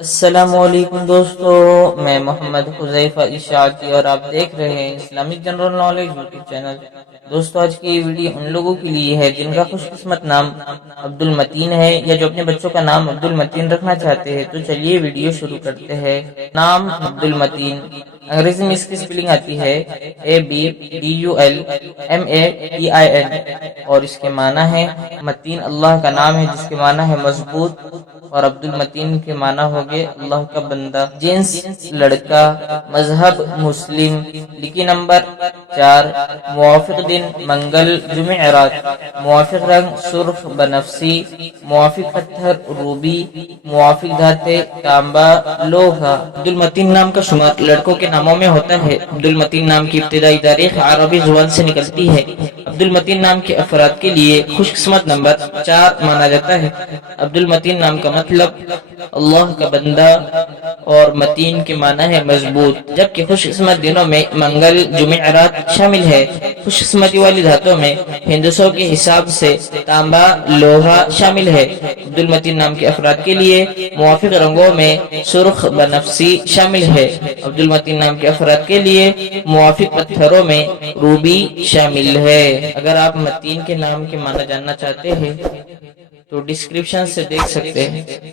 السلام علیکم دوستو، میں محمد حذیفہ اشاعتی اور آپ دیکھ رہے ہیں Islamic general knowledge YouTube channel. دوستو آج کی یہ ویڈیو ان لوگوں کے لیے ہے جن کا خوش قسمت نام عبد المتین ہے یا جو اپنے بچوں کا نام عبد المتین رکھنا چاہتے ہیں۔ تو چلیے ویڈیو شروع کرتے ہیں۔ نام عبد المتین، انگریزی میں اس کی سپیلنگ آتی ہے ABDULMATIN اور اس کے معنی ہے متین اللہ کا نام ہے جس کے معنی ہے مضبوط، اور عبد المتین کے معنی ہو گئے اللہ کا بندہ۔ جنس لڑکا، مذہب مسلم، لکی نمبر 4، موافق دن منگل جمعرات، موافق رنگ سرخ بنفسی، موافق پتھر روبی، موافق دھاتیں تانبا لوہا۔ عبد المتین نام کا شمار لڑکوں کے ناموں میں ہوتا ہے۔ عبد المتین نام کی ابتدائی تاریخ عربی زبان سے نکلتی ہے۔ عبد المتین نام کے افراد کے لیے خوش قسمت نمبر 4 مانا جاتا ہے۔ عبد المتین نام کا مطلب اللہ کا بندہ اور متین کے معنی ہے مضبوط، جبکہ خوش قسمت دنوں میں منگل جمعرات شامل ہے۔ خوش قسمتی والی دھاتوں میں ہندسوں کے حساب سے تانبا لوہا شامل ہے۔ عبد المتین نام کے افراد کے لیے موافق رنگوں میں سرخ بنفسی شامل ہے۔ عبد المتین نام کے افراد کے لیے موافق پتھروں میں روبی شامل ہے۔ اگر آپ متین کے نام کے معنی جاننا چاہتے ہیں تو ڈسکرپشن سے دیکھ سکتے ہیں۔